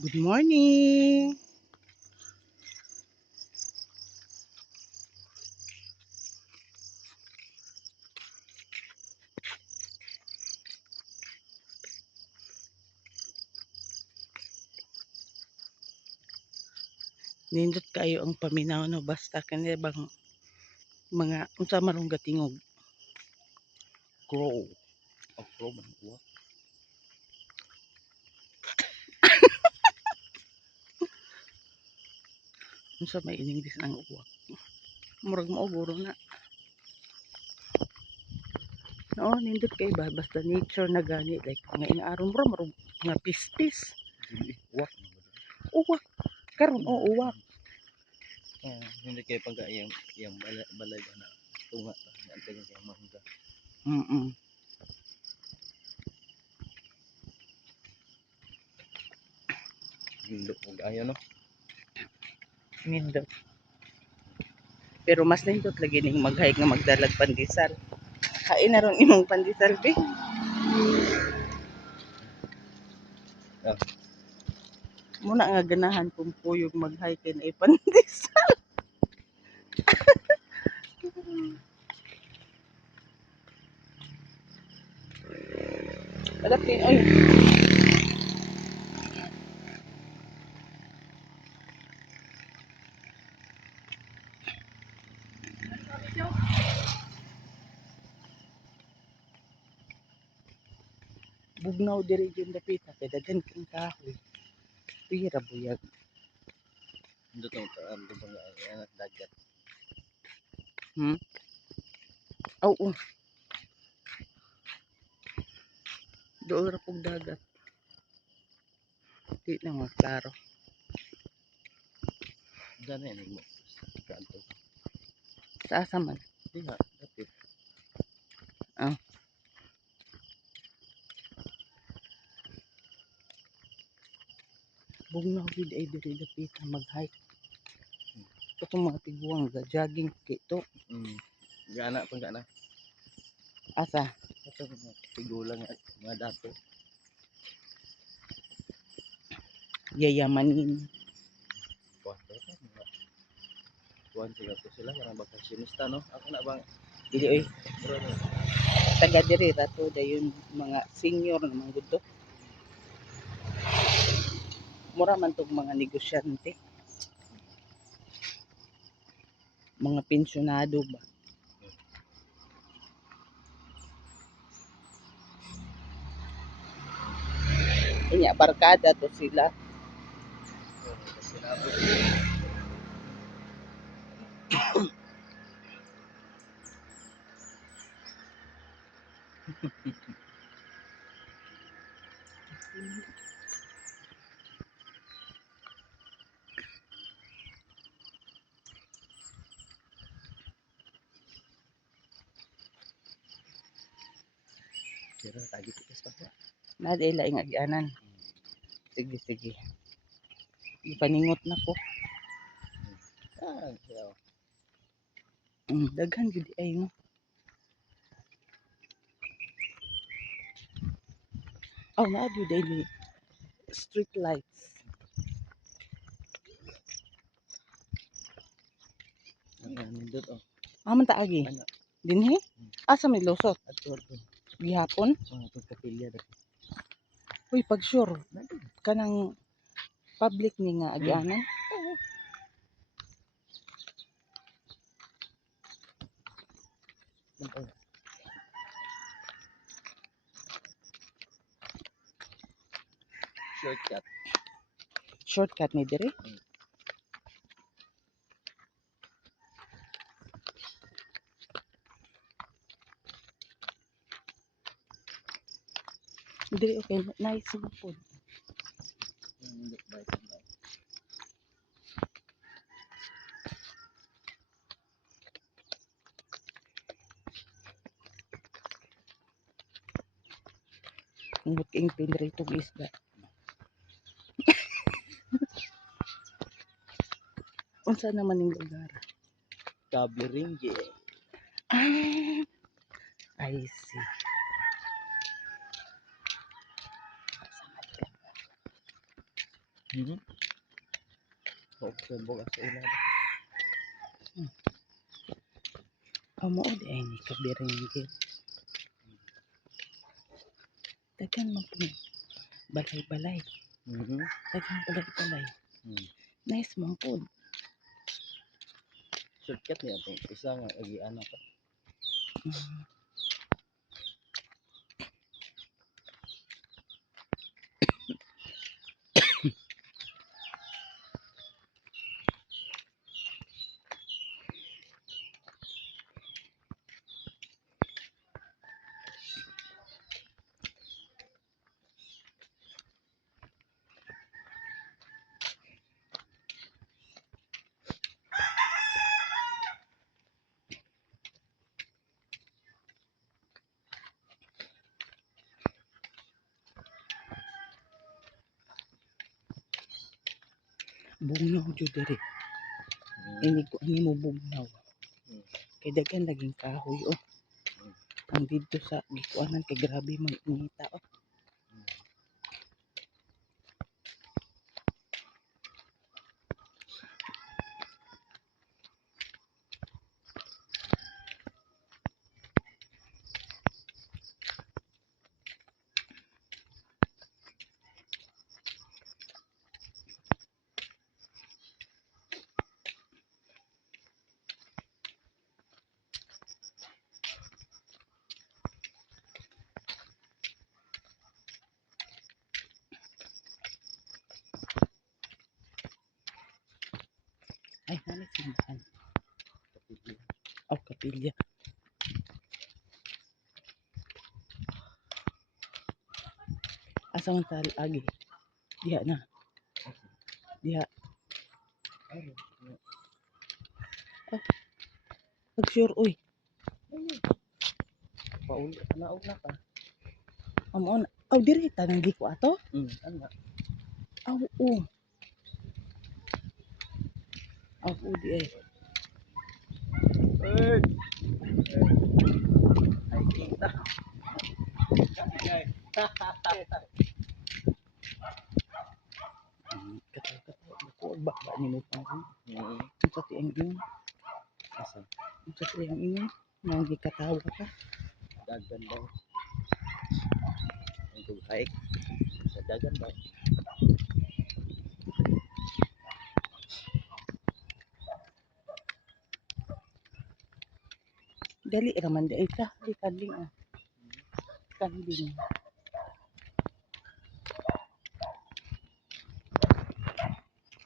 Good morning! Nindot kayo ang paminaw no basta kani bang mga unsa marong gatingog grow. Okro man uwak. Unsa may in-English ng uwak. Murag mao guro na. Oo, nindot kayo ba basta nature na gani like mga inaaron bro marong mga pispis. Dili uwak. Uwak karon uwak. Hindi kayo pagka yung balay ba na tunga ta na antay kay mangga. Mm. Gindo ug ayo no. Nindot. Pero mas nindot lagi ning mag-hike nga magdalag pandesal. Kain na ron imong pandesal be. Ah, Muna nga ganahan kung puyog mag-hike na pandesal. Alapin ay. Bugnaw diri gyud dapita kay daghan kang kahoy. Pira buyag. gindo tong taan do bang anak dagat. Hmm? Aw, doon ra pug dagat. Di na maklaro. Dana ni mo. Kanto. Sa asa man? Diha dapit. Ah, bugnaw gid ay diri dapita mag-hike. Katong mga tiguang ga jogging kito. Gana pag gana. Asa? Ito mga tigulang mga dato. Yayamanin. Kwarto ta mga kuan sila to sila parang bakasyonista no. Ako na bang Dili oy, bro no. taga diri ra to dayon mga senior na mga gudto. Mura man tong mga negosyante. Mga pensyonado ba? Inya barkada to sila. Sinabot. Kira tagi tikas pa. Na di laing agianan. Sige sige. Ipaningot na ko. Siya. Daghan gid ay no. Oh, naa gyud daily street lights. Nindot oh. Aman ta agi. Ano? Dinhi? Asa may lusot? Ato Gihapon? pagkapilya dati. Uy, pag sure kanang public ni nga agianan. Shortcut. Shortcut ni diri. Diri okay, nice po. Hindi bike. Ngut ing pinri tong isda. Unsa naman ning lugar? Kabiringge. Ah, I see. Mhm. Okay, bukas sa ila. Amo di ay ni kabiring gid. Daghan man po balay-balay. Mhm. Daghang balay-balay. Hmm. Nice man po. Shortcut niya itong isa nga agianan ka. Bugnaw jud diri. Ini ko ani mo bugnaw. Hmm. Kay daghan laging kahoy oh. Ang dito sa gikuanan kay grabe man inita oh. Ay, ano simbahan? Kapili. Oh, kapilya. Asa man tal agi? Diha na. Diha. Ano? Pag sure uy. Paul, nauna ka. Amo na. Oh, diri tanang giko ato? Ana. Aw, oo. Aw, oo di ay. Bird. Ay, kita. Kataw-kataw. Ako, ba ni mo pang. Hmm. Ang sa tiyang ingon. Asa? Ang sa tiyang ingon. Nang gikatawa ka. Dagan daw. Ang hike. Sa dagan daw. Dali raman di ay ka. Di kadling ah. Kadling.